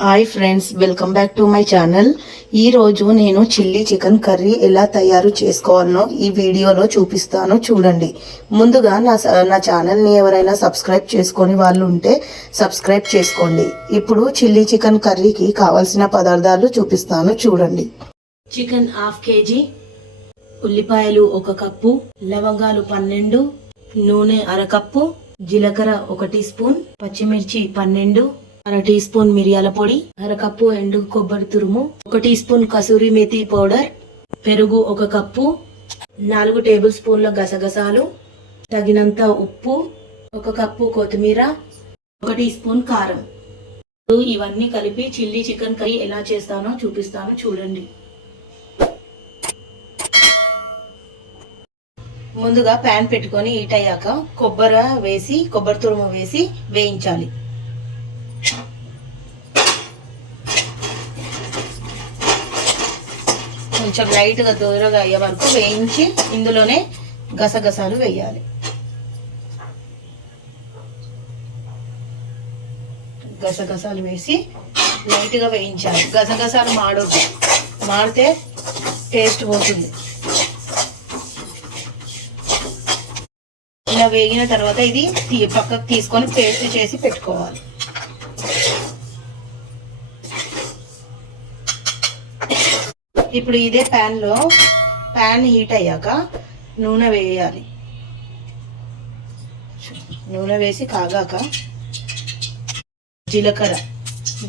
Hi friends welcome back to my channel ఈ రోజు నేను చిల్లీ చికెన్ కర్రీ ఎలా తయారు చేసుకోవాలనో ఈ వీడియోలో చూపిస్తాను చూడండి. ముందుగా నా స- నా ఛానల్ని ఎవరైనా సబ్స్క్రైబ్ చేసుకొని వాళ్ళు ఉంటే సబ్స్క్రైబ్ చేసుకోండి. ఇప్పుడు చిల్లీ చికెన్ కర్రీకి కావాల్సిన పదార్థాలు చూపిస్తాను చూడండి. చికెన్ హాఫ్ కేజీ ఉల్లిపాయలు ఒక కప్పు లవంగాలు పన్నెండు నూనె అరకప్పు జీలకర్ర ఒక టీ స్పూన్ పచ్చిమిర్చి పన్నెండు అర టీ స్పూన్ మిరియాల పొడి అర కప్పు ఎండు కొబ్బరి తురుము ఒక teaspoon kasuri methi powder పెరుగు ఒక కప్పు నాలుగు టేబుల్ స్పూన్ల గసగసాలు తగినంత ఉప్పు ఒక కప్పు కొత్తిమీర ఒక టీ స్పూన్ కారం. ఇవన్నీ కలిపి చిల్లీ చికెన్ కర్రీ ఎలా చేస్తానో చూపిస్తాను చూడండి. ముందుగా ప్యాన్ పెట్టుకొని హీట్ అయ్యాక కొబ్బరి వేసి కొబ్బరి తురుము వేసి వేయించాలి. కొంచెం లైట్గా దూరగా అయ్యే వరకు వేయించి ఇందులోనే గసగసాలు వేయాలి. గసగసాలు వేసి లైట్గా వేయించాలి. గసగసాలు మాడొద్దు. మాడితే టేస్ట్ పోతుంది. ఇలా వేగిన తర్వాత ఇది పక్కకు తీసుకొని పేస్ట్ చేసి పెట్టుకోవాలి. ఇప్పుడు ఇదే ప్యాన్లో ప్యాన్ హీట్ అయ్యాక నూనె వేయాలి. నూనె వేసి కాగాక జీలకర్ర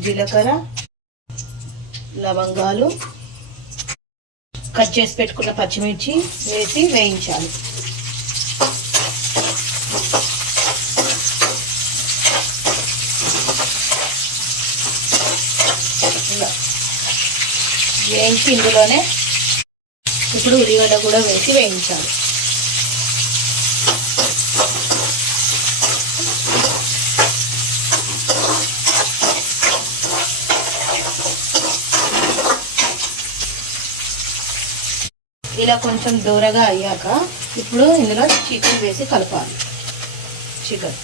జీలకర్ర లవంగాలు కట్ చేసి పెట్టుకున్న పచ్చిమిర్చి వేసి వేయించాలి ఇలా వేయించి ఇందులోనే ఇప్పుడు ఉల్లిగడ్డ కూడా వేసి వేయించాలి. ఇలా కొంచెం దూరగా అయ్యాక ఇప్పుడు ఇందులో చికెన్ వేసి కలపాలి. చికెన్.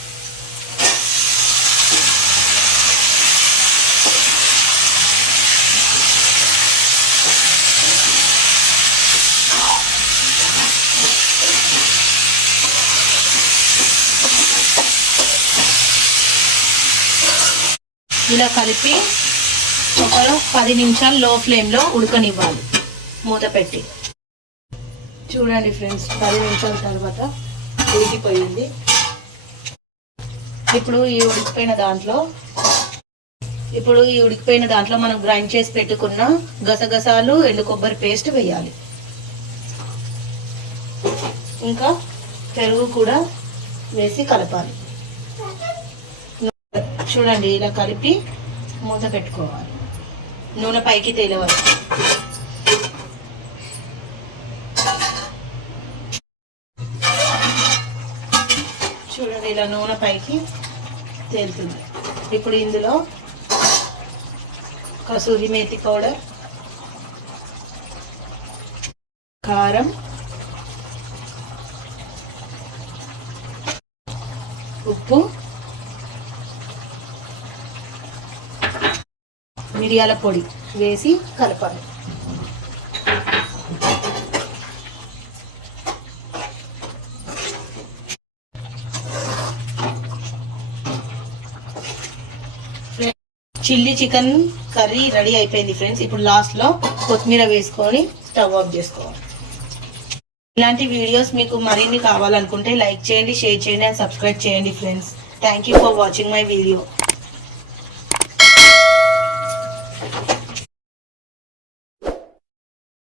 ఇలా కలిపి ఒక పది నిమిషాలు లో ఫ్లేమ్లో ఉడకనివ్వాలి. మూత పెట్టి. చూడండి ఫ్రెండ్స్ పది నిమిషాల తర్వాత ఉడికిపోయింది. ఇప్పుడు ఈ ఉడికిపోయిన దాంట్లో ఇప్పుడు ఈ ఉడికిపోయిన దాంట్లో మనం గ్రైండ్ చేసి పెట్టుకున్న గసగసాలు ఎండు కొబ్బరి పేస్ట్ వేయాలి. ఇంకా పెరుగు కూడా వేసి కలపాలి. చూడండి ఇలా కలిపి మూత పెట్టుకోవాలి. నూనె పైకి తేలవాలి చూడండి ఇలా నూనె పైకి తేలుతుంది. ఇప్పుడు ఇందులో కసూరి మేతి పౌడర్ కారం ఉప్పు మిరియాల పొడి వేసి కలపాలి. చిల్లీ చికెన్ కర్రీ రెడీ అయిపోయింది ఫ్రెండ్స్. ఇప్పుడు లాస్ట్లో కొత్తిమీర వేసుకొని స్టవ్ ఆఫ్ చేసుకోవాలి. ఇలాంటి వీడియోస్ మీకు మరిన్ని కావాలనుకుంటే లైక్ చేయండి షేర్ చేయండి అండ్ సబ్స్క్రైబ్ చేయండి friends. Thank you for watching my video